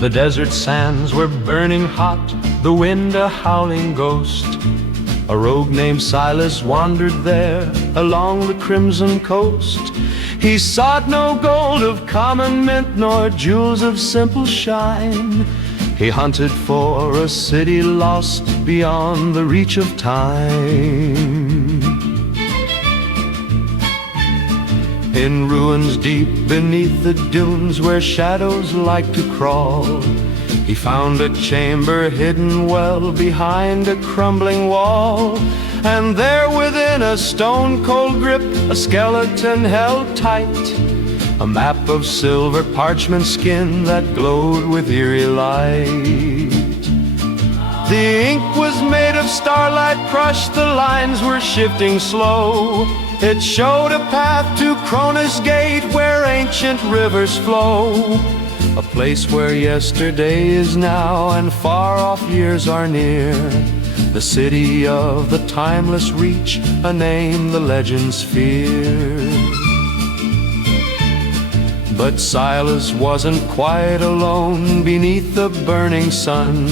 The desert sands were burning hot, the wind a howling ghost. A rogue named Silas wandered there along the crimson coast. He sought no gold of common mint, nor jewels of simple shine. He hunted for a city lost beyond the reach of time. In ruins deep beneath the dunes, where shadows like to crawl, he found a chamber hidden well behind a crumbling wall. And there within a stone-cold grip, a skeleton held tight, a map of silver parchment skin that glowed with eerie light. The ink was made of starlight crushed, the lines were shifting slow. It showed a path to Chronos-Gate, where ancient rivers flow. A place where yesterday is now and far-off years are near. The city of the timeless reach, a name the legends fear. But Silas wasn't quite alone beneath the burning sun.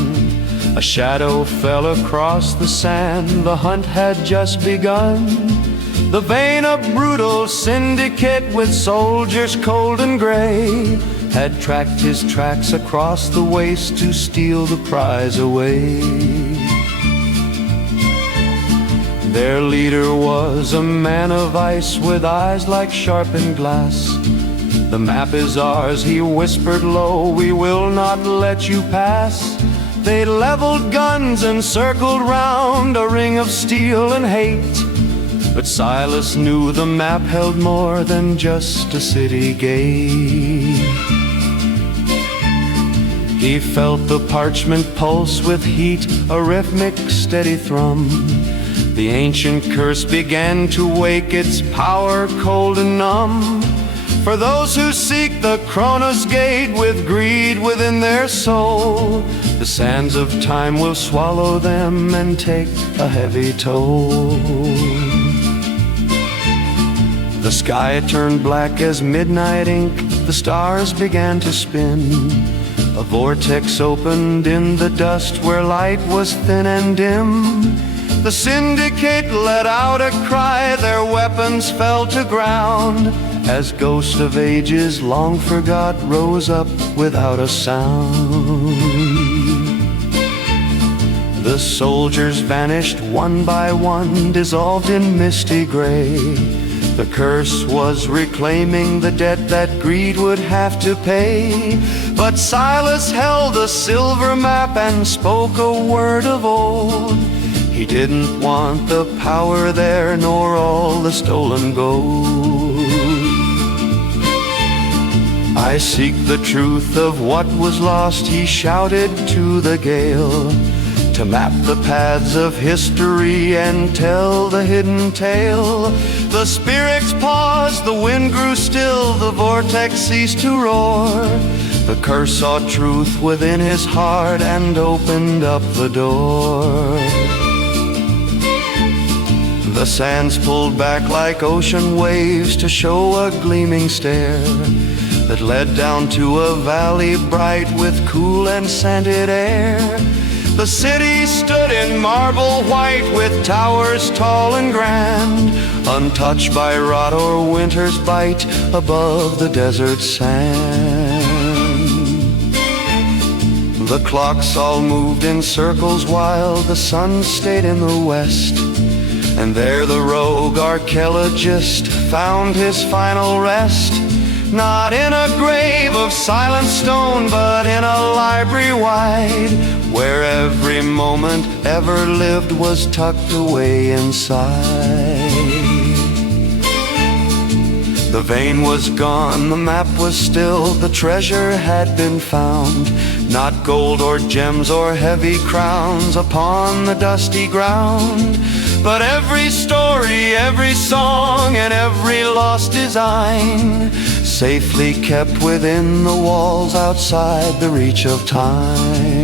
A shadow fell across the sand, the hunt had just begun. The vein of brutal syndicate with soldiers cold and gray had tracked his tracks across the waste to steal the prize away. Their leader was a man of ice with eyes like sharpened glass. The map is ours, he whispered low, we will not let you pass. They leveled guns and circled round, a ring of steel and hate. But Silas knew the map held more than just a city gate. He felt the parchment pulse with heat, a rhythmic steady thrum. The ancient curse began to wake, its power cold and numb. For those who seek the Chronos-Gate with greed within their soul, the sands of time will swallow them and take a heavy toll. The sky turned black as midnight ink, the stars began to spin. A vortex opened in the dust where light was thin and dim. The syndicate let out a cry, their weapons fell to ground, as ghosts of ages long forgot rose up without a sound. The soldiers vanished one by one, dissolved in misty gray. The curse was reclaiming the debt that greed would have to pay. But Silas held a silver map and spoke a word of old. He didn't want the power there, nor all the stolen gold. I seek the truth of what was lost, he shouted to the gale, to map the paths of history and tell the hidden tale. The spirits paused, the wind grew still, the vortex ceased to roar. The curse saw truth within his heart and opened up the door. The sands pulled back like ocean waves to show a gleaming stair that led down to a valley bright with cool and scented air. The city stood in marble white with towers tall and grand, untouched by rot or winter's bite above the desert sand. The clocks all moved in circles while the sun stayed in the west, and there the rogue archaeologist found his final rest. Not in a grave of silent stone, but in a library wide, where every moment ever lived was tucked away inside. The vein was gone, the map was still, the treasure had been found. Not gold or gems or heavy crowns upon the dusty ground, but every story, every song, and every lost design, safely kept within the walls outside the reach of time.